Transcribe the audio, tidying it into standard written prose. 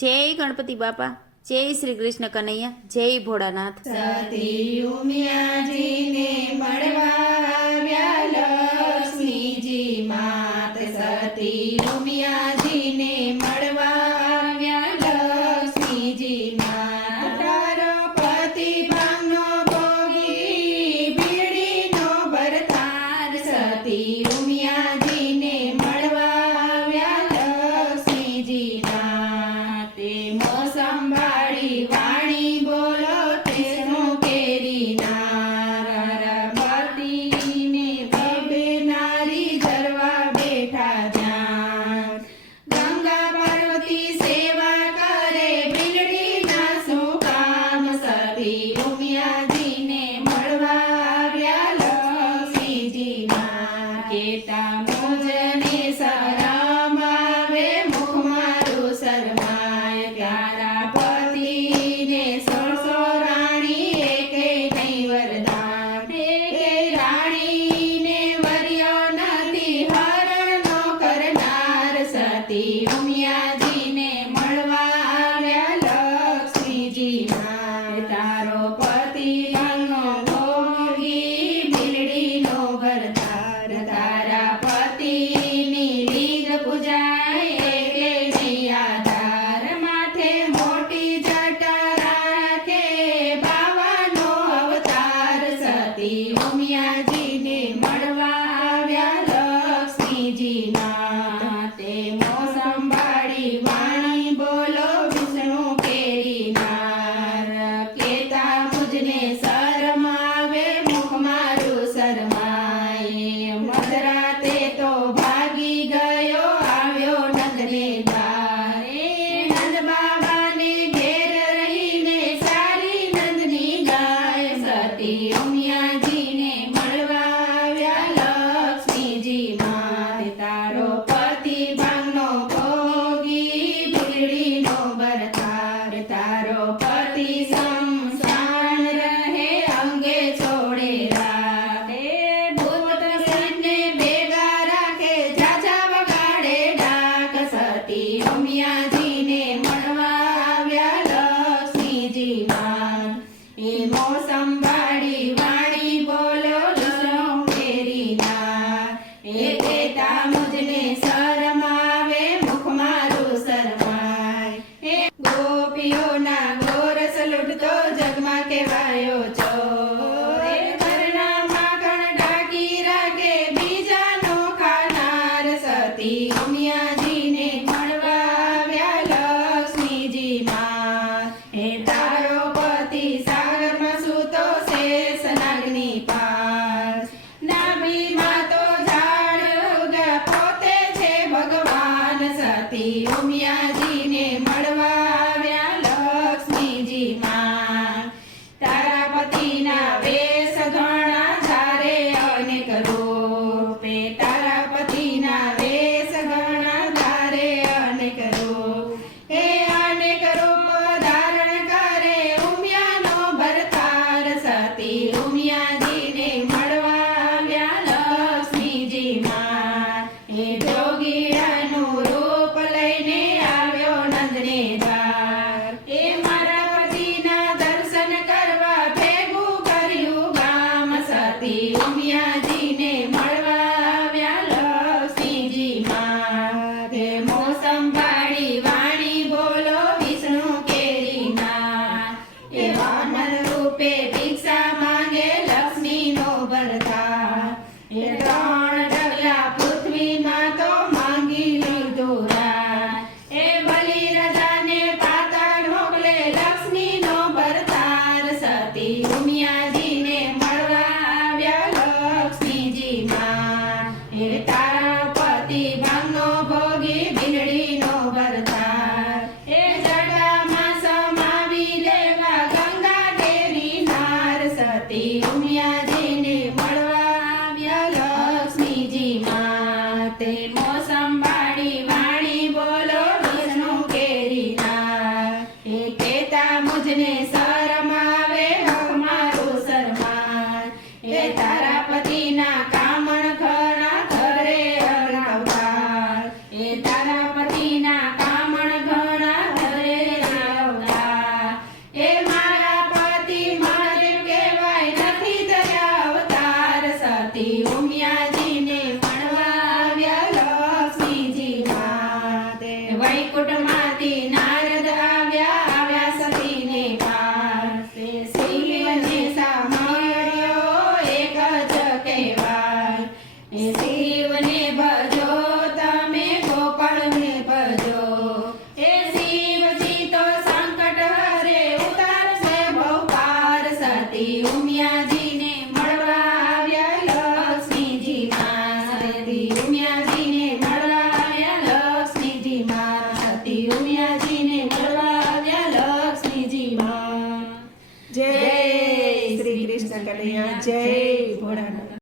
જય ગણપતિ બાપા, જય શ્રી કૃષ્ણ કનૈયા, જય ભોળાનાથ। સતી ઉમિયાજીને મળવા આવ્યા લક્ષ્મીજી માત, સતી ઉમિયાજીને મળવા આવ્યા લક્ષ્મીજી માત। તારો પતિ ભાંગનો ભોગી બીડીનો ભરતાર, સતી ઉમિયાજીને મળવા આવ્યા લક્ષ્મીજી માત। તે મોસંબાળી વાણી બોલો તેનું કેરી નાર, ભરતીને બબે નારી ધરવા બેઠા જ્યાં। ગંગા પાર્વતી સેવા કરે બીલડીના શું કામ, સતી ઉમિયાજીને મળવા આવ્યા લક્ષ્મીજી માં। કેતા મુજને શરમ આવે મુખ મારું શરમાય, પ્યારા પતિને સોળસો રાણી એકે નહીં વરદાન। એકે રાણીને વર્યો નથી હરણનો કરનાર, સતી ઉમિયાજીને મળવા આવ્યા લક્ષ્મીજી માં। તારો પતિ ભાંગનો ભોગી બીલડીનો ભરતાર, તારા પતિની લીધ પૂજાય એકે નહીં આધાર। માથે મોટી જટા રાખે બાવાનો અવતાર, સતી ઉમિયાજીને મળવા આવ્યા લક્ષ્મીજી માં। તે મોસંબાળી વાણી બોલો વિષ્ણુ કેરી નાર, કેતા મુજને શરમ આવે મુખ મારું શરમાય। મધરાતે તો ભાગી ગયો આવ્યો નંદને દ્વારે, નંદ બાબાને ઘેર રહીને સારી નંદની ગાય, સતી ઉમિયાજીને મળવા આવ્યા લક્ષ્મીજી માં। તારો પતિ ભાંગનો ભોગી બીલડીનો ભરતાર, તારો પતિ સમસાણ રહે અંગે છોડે રાખે। ભૂત પ્રેતને ભેગા રાખે ઝાઝા વગાડે ડાક, સતી ઉમિયાજીને મળવા આવ્યા લક્ષ્મીજી માં। એ મોસંબાળી વાણી બોલો વિષ્ણુ કેરી નાર, એ કેતા મુજને શરમ આવે મુખ મારું શરમાય। એ ગોપીઓના ગોરસ લૂંટતો જગમાં કહેવાયો ચોર, એ ઘરના માખણ ઢાંકી રાખે બીજાનો ખાનાર, સતી ઉમિયાજીને મળવા આવ્યા લક્ષ્મીજી માં। હે તારો પતિ સાગરમાં સૂતો શેષ નાગની પાસ, નાભીમાં તો ઝાડ ઉગ્યા પોતે છે ભગવાન, સતી ઉમિયાજીને મળવા આવ્યા લક્ષ્મીજી માં। તારા પતિના વેશ ઘણા ધારે અનેક રૂપે,